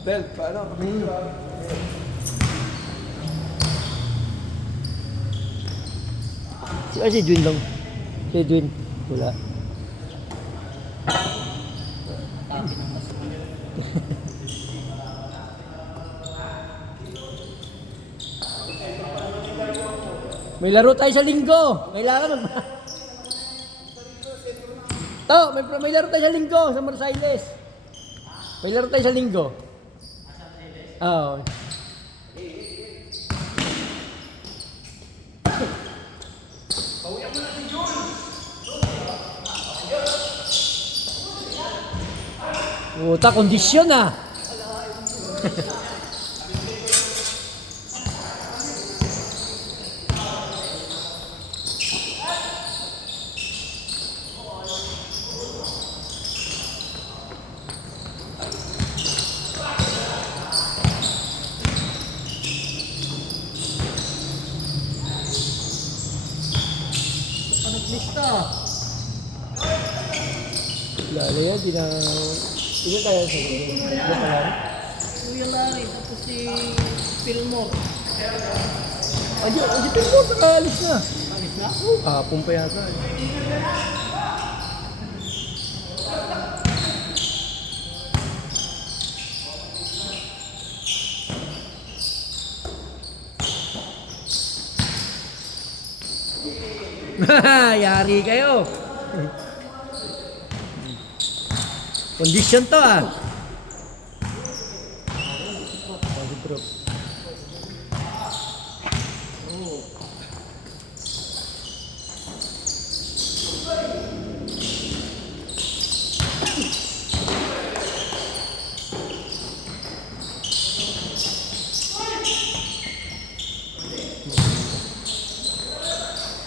Belt, paano? Si Edwin lang. Si Edwin. Wala. May laro tayo sa linggo. Kailangan mag... may laro tayo sa linggo sa Marsailles. May laro tayo sa linggo. Oo. Puta, kondisyon ah. Lista. Lalo yan, di na... Tingnan tayo sa linggo. Ito pa lang. Kuya Larry, tapos si Fillmore. Adi pero mo, nakaalis na. Alis na? Kapong pa yata. Yari kayo. Kondisyon to ah.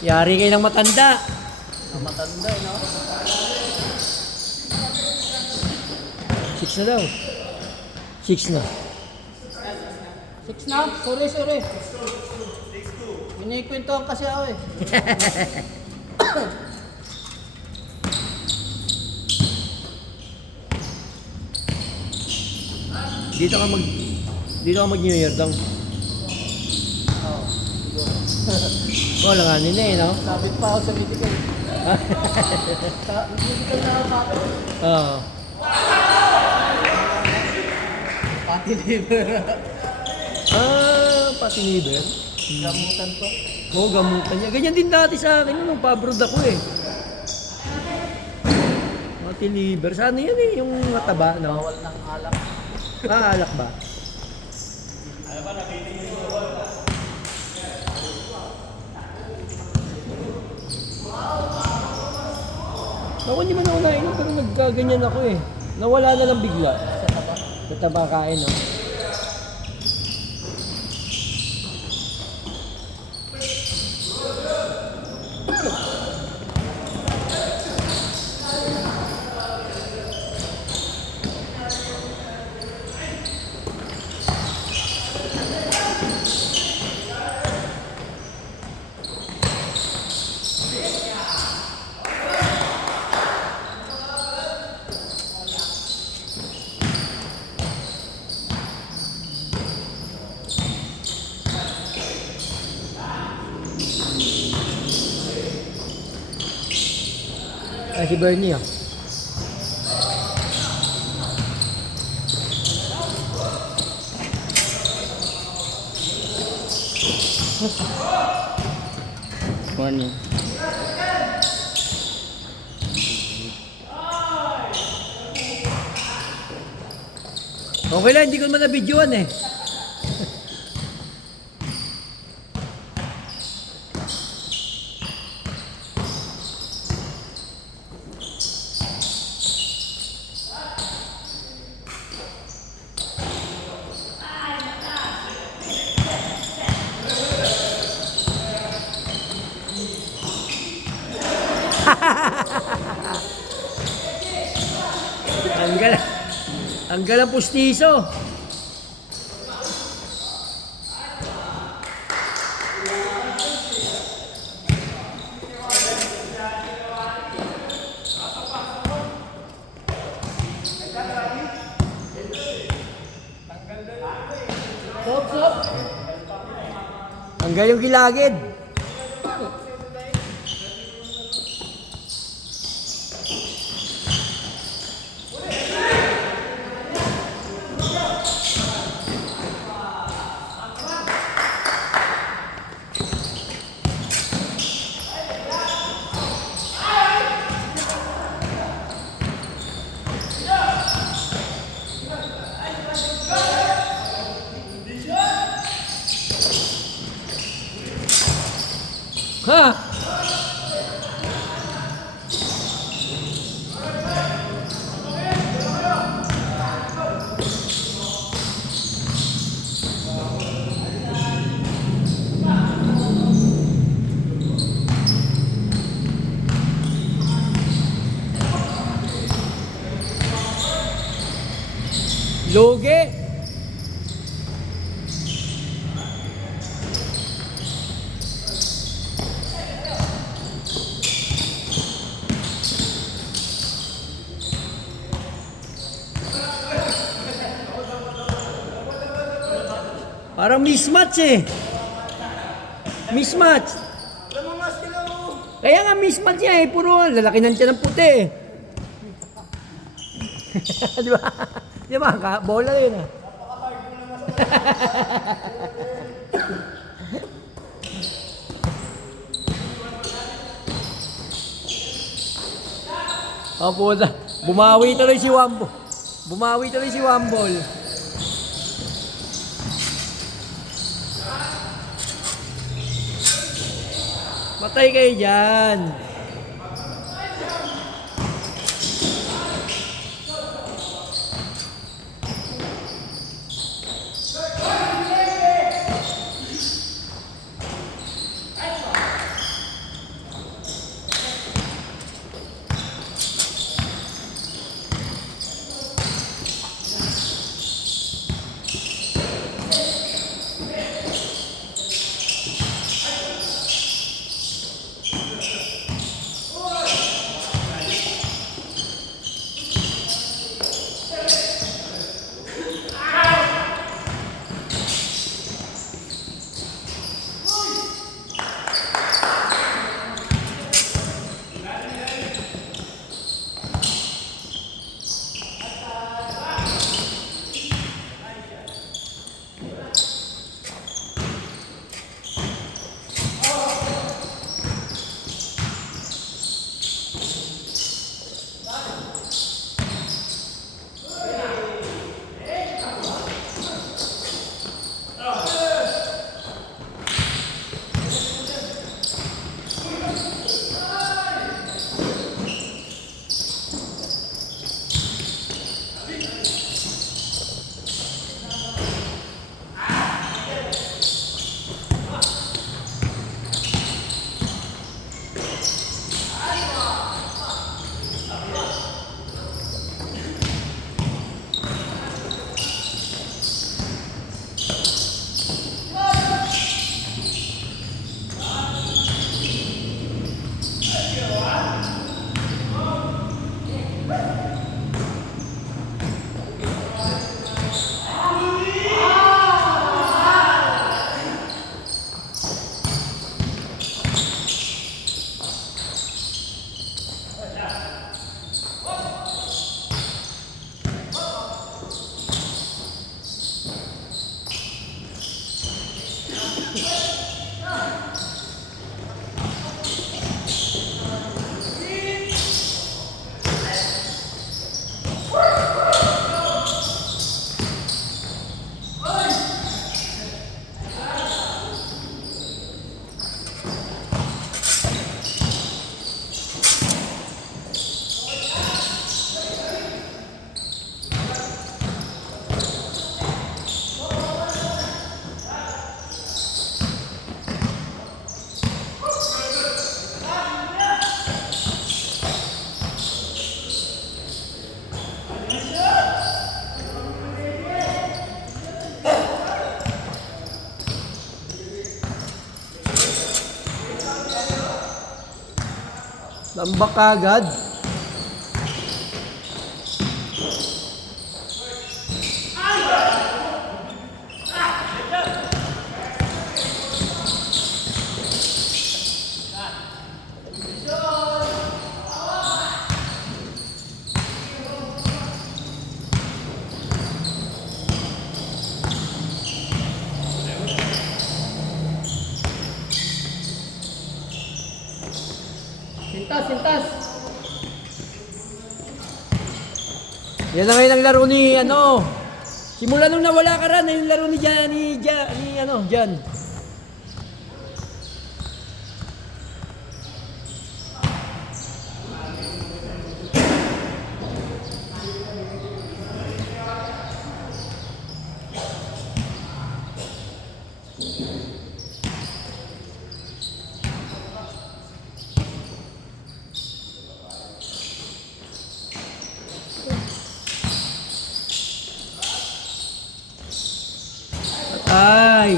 Yari kayo ng matanda. Matanda, no? 6 na daw. 6 na. 6 na? Sorry. Inikwentuhan kasi ako eh. Dito ka mag New Year daw. Oo. Oh, langanin na eh, no? Sabit pa ako sa medical. Medical na ako kapit. Oo. Pati liver. Pati liver. Gamutan pa. Oo, gamutan niya. Ganyan din dati sa akin nung pabrod ako eh. Pati liver. Sana yan eh, yung mataba, no? Bawal ng alak. Alak ba? Ako hindi man ako nainom pero nagkaganyan ako eh. Nawala na lang bigla. Sa taba kain, no? Ay, si Bernie ah. Morning. Okay lang, hindi ko naman na-videoan eh. Ang galang pustiso. Sop. Hanggang yung gilagid. Ha? Lugi. Parang mismatch eh. Mismatch. Kaya nga mismatch niya eh. Puro lalaki ng tiyan ng puti eh. Di ba? Di ba? Bola yun ah. Opo, bumawi tuloy si Wambo. Bumawi tuloy si Wambol. Patay kayo dyan. Tambak agad. Sintas, sintas. Yan na ngayon ang laro ni ano. Simula nung nawala ka rin, yung laro ni Jan, Jan. Ay.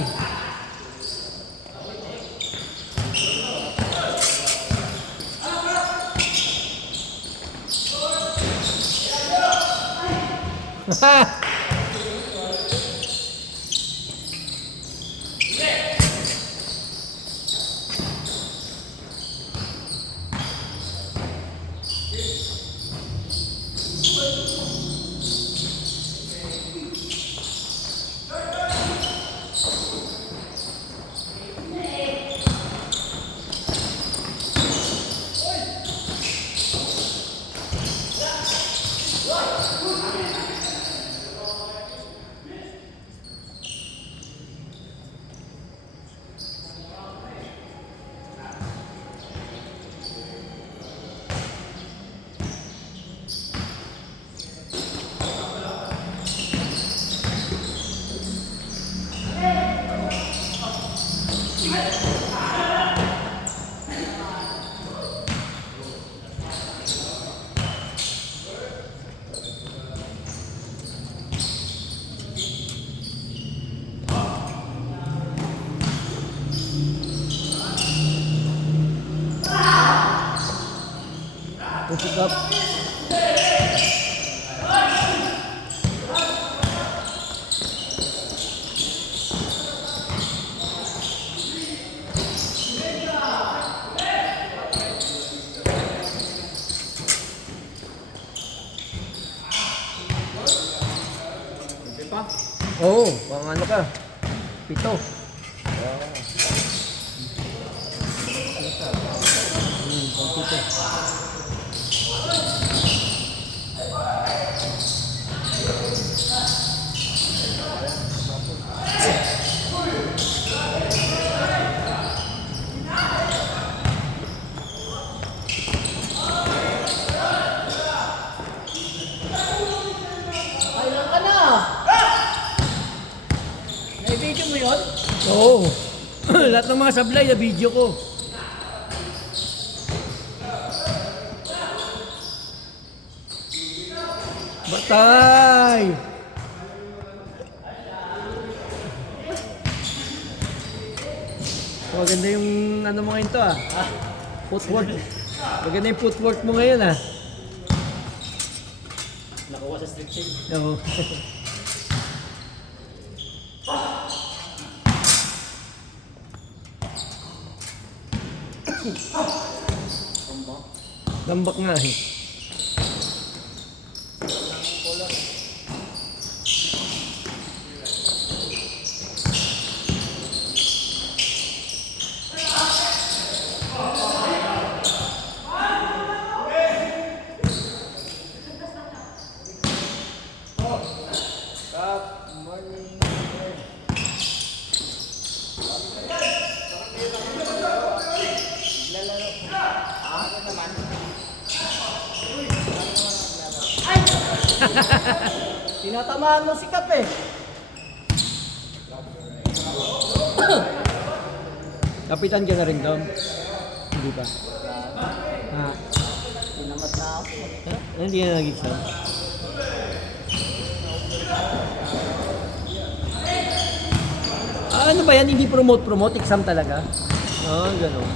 Push it up. Oo, pang ano ka? 7. Pang 7. Ayun ka na. Nai-video mo yun? Oo. Lahat ng mga sablay na video ko. Batay! Maganda yung ano mo ngayon to ah. Footwork. Maganda yung footwork mo ngayon ah. Nakuha sa stretching. Oo. Lambak nga eh. Tinatamaan mo si Kap eh. Kapitan ka na rin daw. Hindi pa. Ah, Tinamat na ako. hindi na nag-exam. Ah, ano ba yan? Hindi promote? Exam talaga? Oo, gano'n.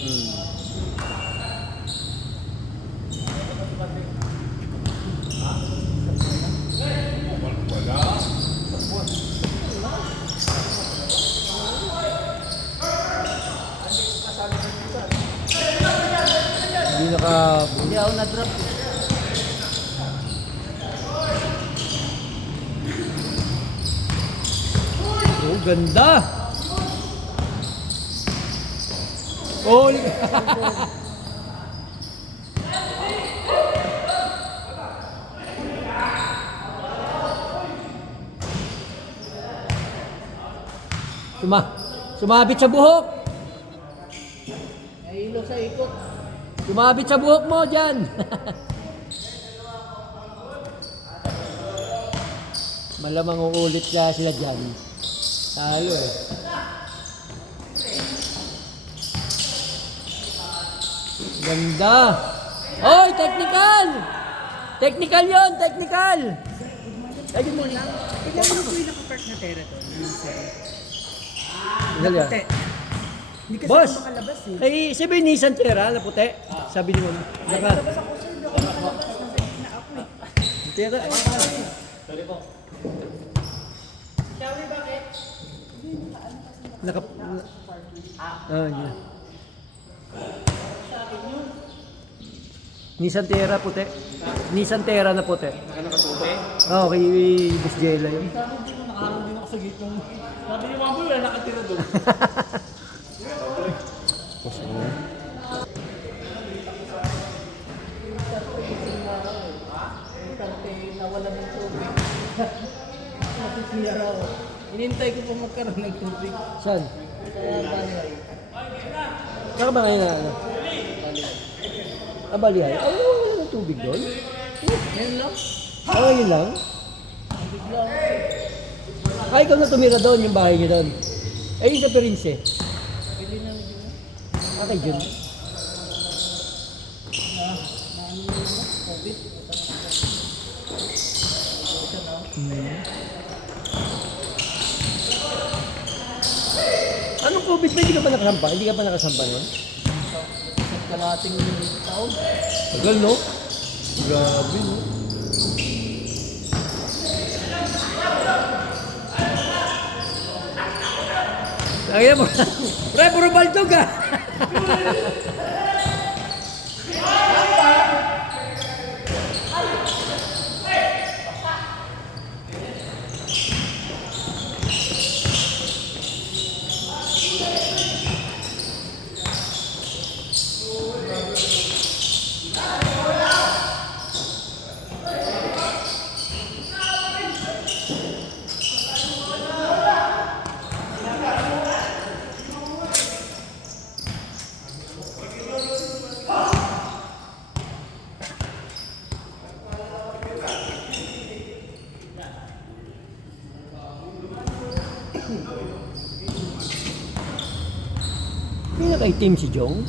Hmm. Hindi ako na-drop. Oh, ganda! Oh, sumabit sa buhok. Nahilo sa ikot. Sumabit sa buhok mo dyan. Malamang uulit siya sila dyan. Talo eh. Ganda. Oy, technical! Technical yon, technical! Ayun mo lang. Tignan mo po yung nakapark na tera to. Dali ah. Puti. Hindi kasi Boss! ako makalabas eh. Kay sabi ni Santera na puti. Sabi ni Mama. Naka. Labas ako sir, hindi ako makalabas. Nasa gitna ako eh. Tera. Naka. Yun. Nissan Terra puti. Nissan Terra na puti. Nakatuti? Oo, kay Boss Jela yun. Sabi din mo, nakaroon din ako sa gitong. Sabi ni Mama, wala nakatira doon. Nawala ng tubig. Nasisira ako. Inintay ko pa magkaroon ng tubig. Saan? Kaya balihay. Saka ba ngayon na ano? Balihay. Ay, wala ng tubig doon? Yan lang. Yun lang? Bigla. Ay, ikaw na tumira doon, yung bahay niyo doon. Ay, yung sa Perince. Pili na medyo na. Okay, Jun. Naano mo na? COVID. Anong COVID ba? Hindi ka pa nakasampa? Hindi ka pa nakasampa nun? Isang kalating taon. Tagal, no? Grabe, no? Lagyan mo. Pre, puro baldog ah! Pinaka-itim si Jong.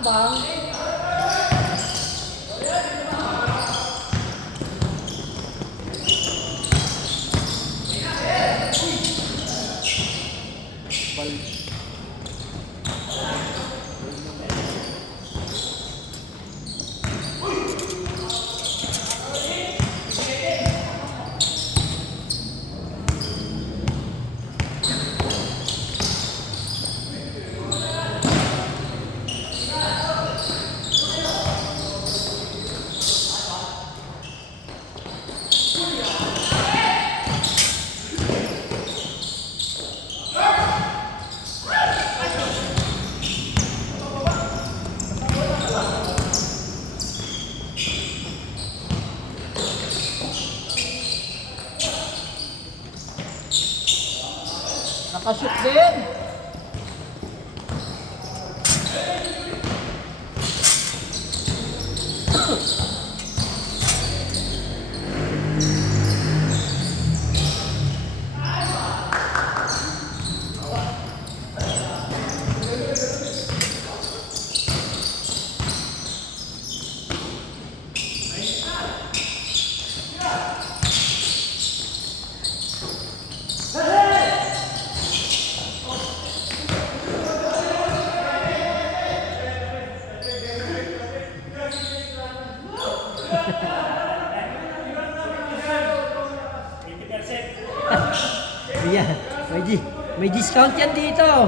Bang bang. Nakashoot din. Ayan, may discount yan dito.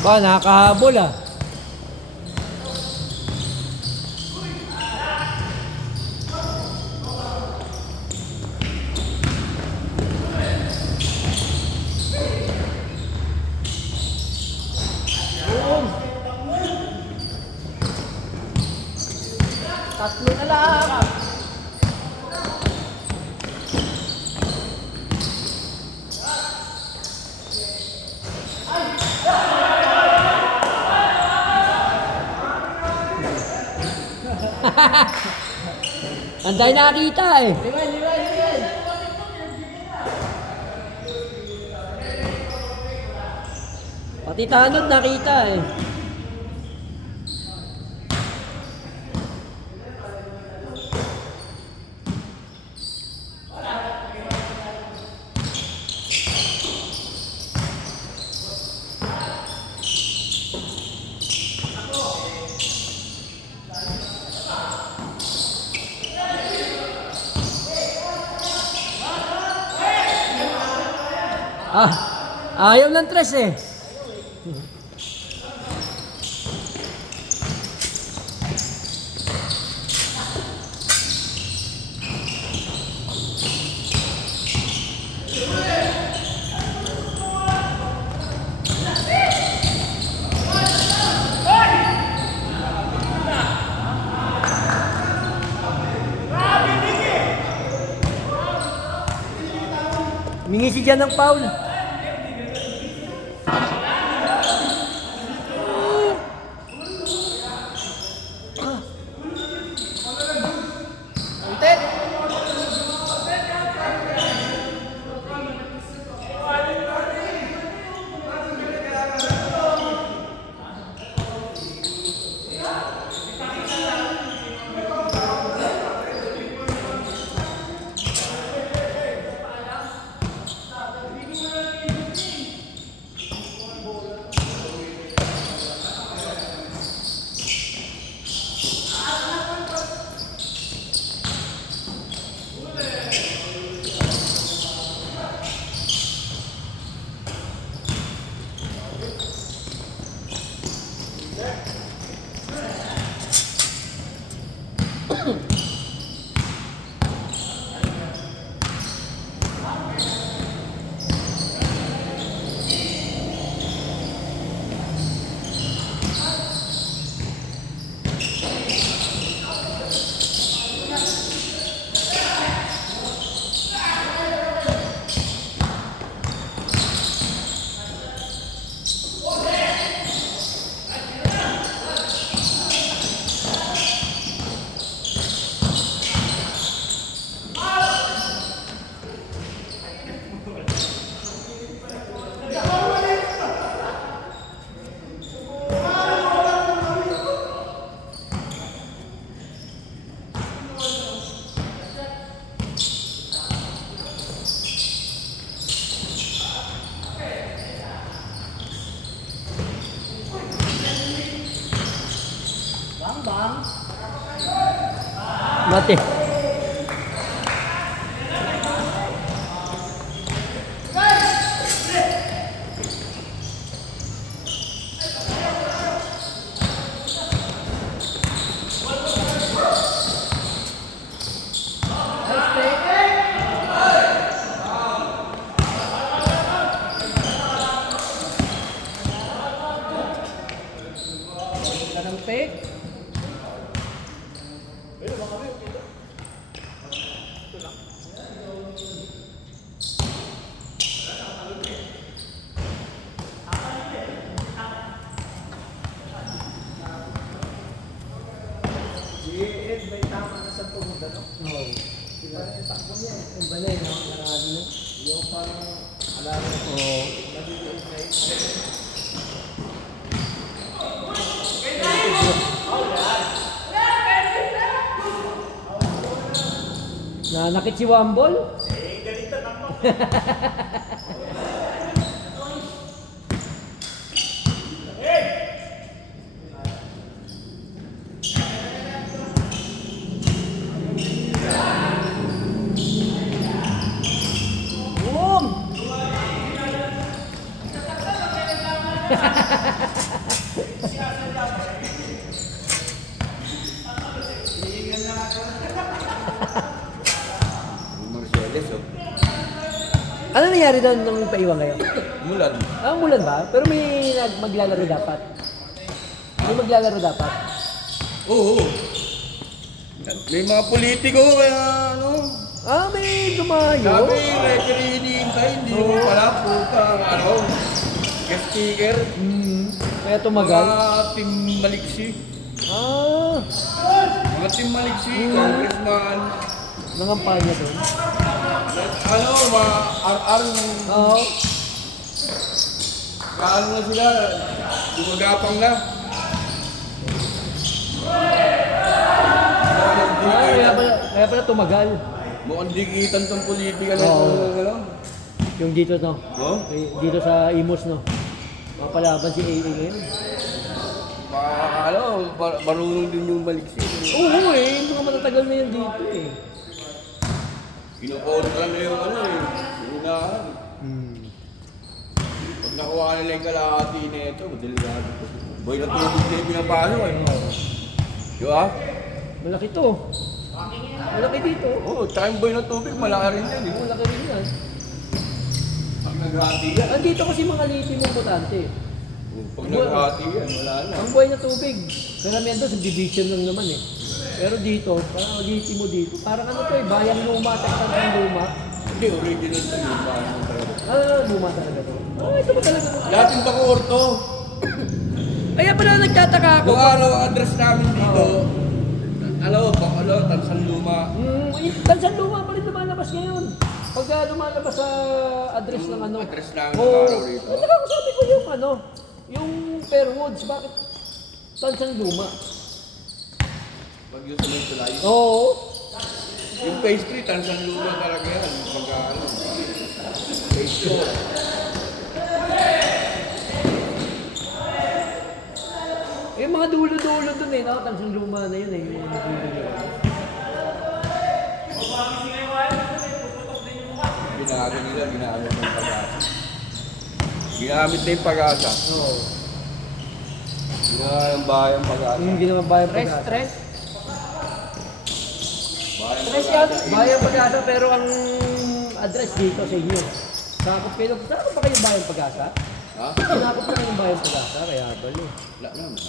Ba, nakakahabol ah. Tatlo na lang. Ang dahil nakakita eh. Liwan, liwan, liwan. Pati tanod nakita eh. Ah, ayaw ng tres eh. Mingi si Jan ng foul. Content. Bang, bang. Mati. Ganang pick. Oo. Sila yung takbo niya. Yung balay, no? Narado na. Yung parang alam ko. Oo. Nanakit si Wambol? Eh, galitan ako. Boom! Ano nangyari doon nung paiwan kayo? Mulan. Ah, umulan ba? Pero may maglalaro dapat. May maglalaro dapat. Oo. May mga politiko kaya ano. Ah, may dumayo. Sabi, referee hinihintay, hindi naman pala puta. Ano? Guest speaker. Kaya tumagal. Mga team maliksi. Ah, Mga team maliksi, congressman. nangampanya doon. Ano, mga RR. Oo. Ano na sila, gumagapang na. Kaya pala tumagal. Mukhang dikitan tong politika na Oo. ito. Ano? Yung dito, no? Oh? Dito sa Imos, no? Mapalaban si AA ngayon. Baka ano, marunong din yung maliksi. Oo eh, mga matatagal na yan dito eh. Kinukontra na yung ano eh, yung unahan. Pag nakuha nila yung kalahati na ito, delikado ko. Boy na tubig na yung pinapasok eh. Di ba? Malaki to. Malaki dito. Oo, tsaka yung boy na tubig, malaki rin yan eh. Malaki rin yan. Pag naghati yan. Andito kasi mga liti mong botante. Pag naghati yan, wala na. Ang buhay na tubig. Karamihan doon, subdivision lang naman eh. Pero dito, parang liti mo dito. Parang ano to eh, bayang luma, takang luma. Hindi, original to yung paano talaga. Ah, luma talaga to. Ah, ito ba talaga? Dating Bacoor Kaya pala nagtataka ako. Kung araw ang address namin dito, Tansan Luma. Tansan luma pa rin lumalabas ngayon. Pagka lumalabas sa address ng ano. Address namin Oo. ng araw rito. At saka sabi ko yung ano, yung Fairwoods, bakit Tansan luma? Pag yung tuloy tulay. Oo. Yung pastry, Tansan Luma talaga yan. Pagka ano, pastry. Yung mga dulo-dulo dun eh, no? Tansan luma na yun eh. Yung mga dulo-dulo. Binago nila, ginamit ng pag-asa. Ginamit na yung pag-asa. Oo. Ginamit ng bahay ang pag-asa. Ginawa bayan pag-asa. Stress. Bahay ang Stress pag-asa. yan. Bayan pag-asa pero ang address dito sa inyo. Sakop kayo. Sakop pa kayo bayan pag-asa? Ha? Sinakop pa kayo bayan pag-asa, kaya bali. Wala naman.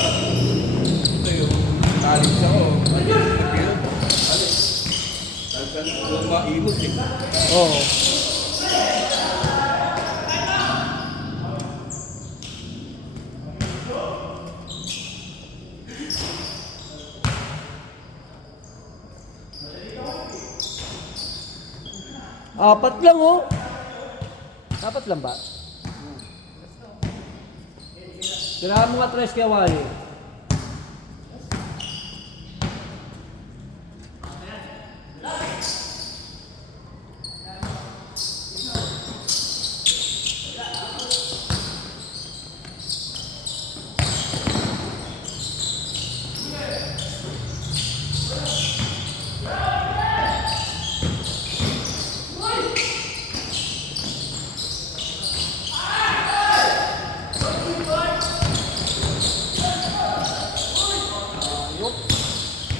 Ito yung talis ako. Ayun, nagpilo. Talis. Tansan Luma, Imos eh. Oo. Apat lang oh. Apat lang ba? Kailangan mga tres kaya wali.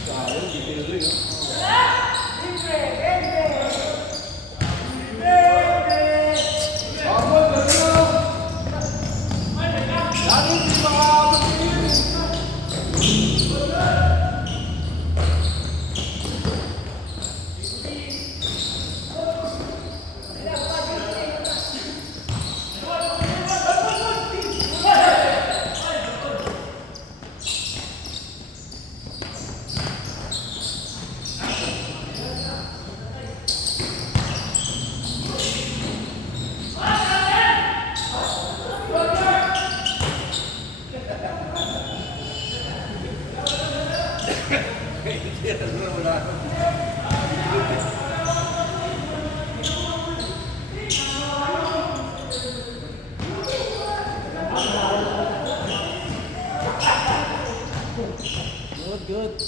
Sayang, di tinuloy, no? Good, good.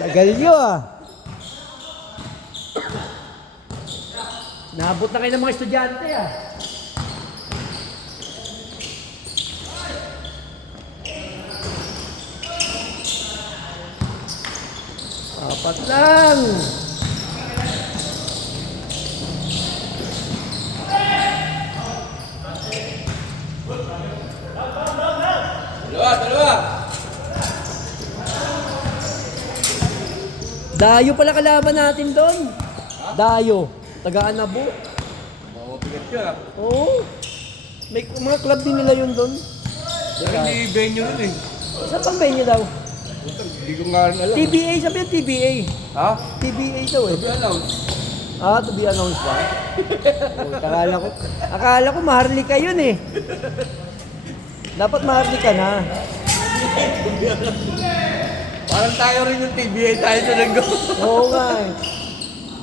Tagal nyo ah. Naabot na kayo ng mga estudyante ah. Apat lang. Dalawa. Dayo pala kalaban natin doon. Dayo. Taga-Anabo. Mabigat ka. Oo. May mga club din nila yun doon. Pero hindi venue rin eh. Saan pang venue daw? Hindi ko nga rin alam. TBA, sabi yung TBA. Ha? TBA daw eh. Sabi announce. Ah, to be announced ba? Akala ko Maharlika yun eh. Dapat Maharlika na. Parang tayo rin yung TBA tayo sa nag-go. Oo nga eh.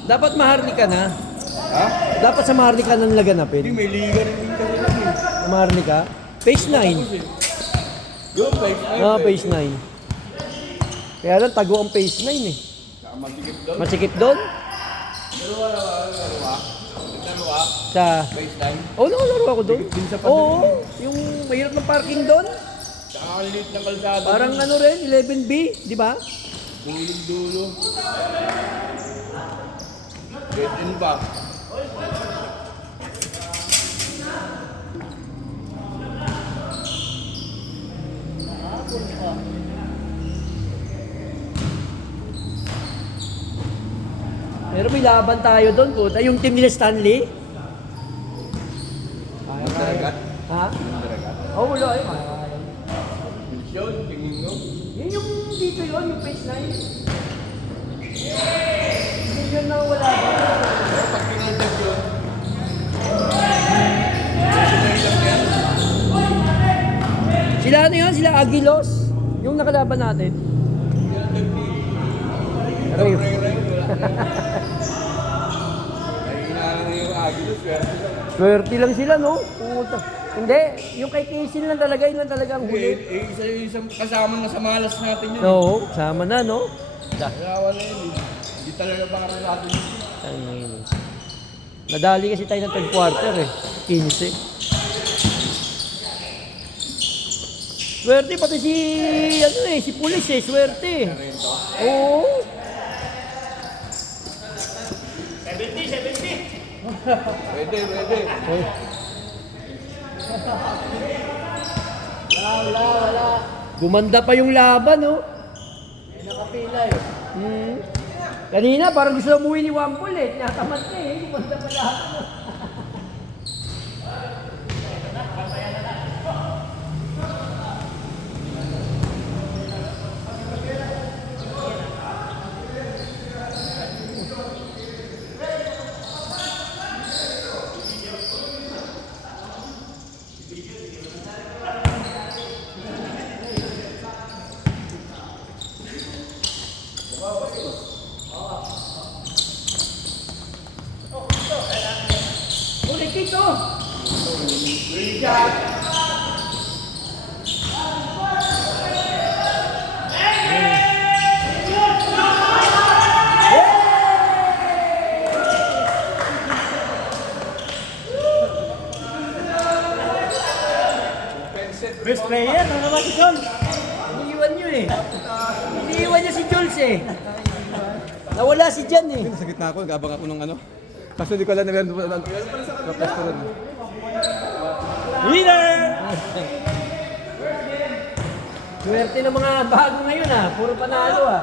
Dapat Maharlika na. Ha? Dapat sa Maharlika nang Hindi, laganapin. may liga rin yung kasi lang eh. Maharlika? Phase 9. Yung face na Ah, phase 9. Kaya lang, tago ang phase 9 eh. Masikip doon. Masikip doon? Dalawa. Sa... Face line. Oo, nakalaro ako doon. Din sa Oo, yung mahirap ng parking doon. Saka ang liit ng kalsada. Parang ano rin, 11B, di ba? Pulong dulo. Get in ba? Pero may laban tayo doon, puta. Yung team nila Stanley. Daragat. Ha? Daragat. Oo, wala eh. Yun, tingin mo. Yun yung dito yun, yung phase 9. Hindi yun na wala. Pag pinaldag yun. Sila ano yun? Sila Aguilos? Yung nakalaban natin. Ray. Ay, inaano na yung Aguilos. Swerte lang sila, no? Puta. Hindi, yung kay Casey lang talaga, yun lang talaga ang huli. Isa yung isang kasama na sa malas natin yun. No, sama na, no? Kaya wala yun eh. Hindi talaga para sa atin. Ano yun? Nadali kasi tayo ng third quarter eh. 15. Swerte pati si ano eh, si Pulis eh, swerte. Oo. 70. Pwede. Oh. Wala. Gumanda pa yung laban, no? Nakapila eh. Kanina parang gusto umuwi ni Wampol eh. Tinatamad na eh. Gumanda pa laban. No? Ulit dito! Best player, ano naman si John? Iniiwan nyo eh. Iniiwan niya si Jules eh. Nawala si Jan eh. Sa gitna ako, nag-abang ako nung ano. Kaso di ko alam na meron doon. Restaurant. Winner! Swerte ng mga bago ngayon ah. Puro panalo ah.